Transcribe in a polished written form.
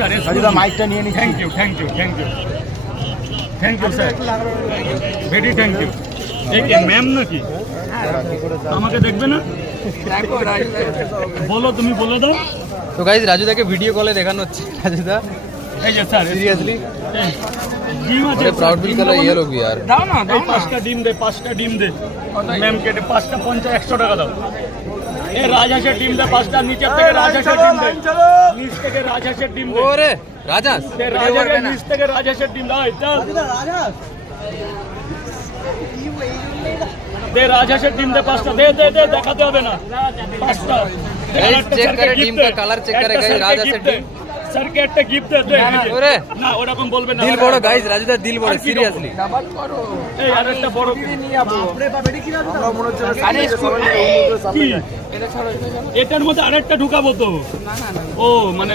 রাজুদা মাইকটা নিয়ে নি। Thank you sir, very thank you. Ma'am নাকি আমাকে দেখবে না? বলো, তুমি বলে দাও। তো গাইজ রাজুদাকে ভিডিও কলে দেখানো হচ্ছে। রাজুদা এই যে স্যার, সিরিয়াসলি ডিম আছে, प्राउड फील कर रहा है ये लोग भी यार। দাও না, দাও 5টা ডিম দে, 5টা ডিম দে ম্যাম কেটে 5টা 100 টাকা দাও। এ রাজহাঁসের ডিম দে 5টা, নিচের থেকে রাজহাঁসের ডিম দে, নিচ থেকে রাজহাঁসের ডিম দে। ওরে রাজাস রাজহাঁসের নিচ থেকে রাজহাঁসের ডিম দাও। দে রাজহাঁসের ডিম দে 5টা, দে দে দে, দেখাতে হবে না 5টা। चेक करे टीम का कलर चेक करे गाइस राजहाঁসের ডিম। স্যারকে একটা গিফট দে। ওরে না ওরকম বলবে না, দিল বড় গাইস রাজুদা দিল বড় সিরিয়াসলি। এই আরেকটা বড় এটার মধ্যে আরেকটা ঢুকাবো তো। ও মানে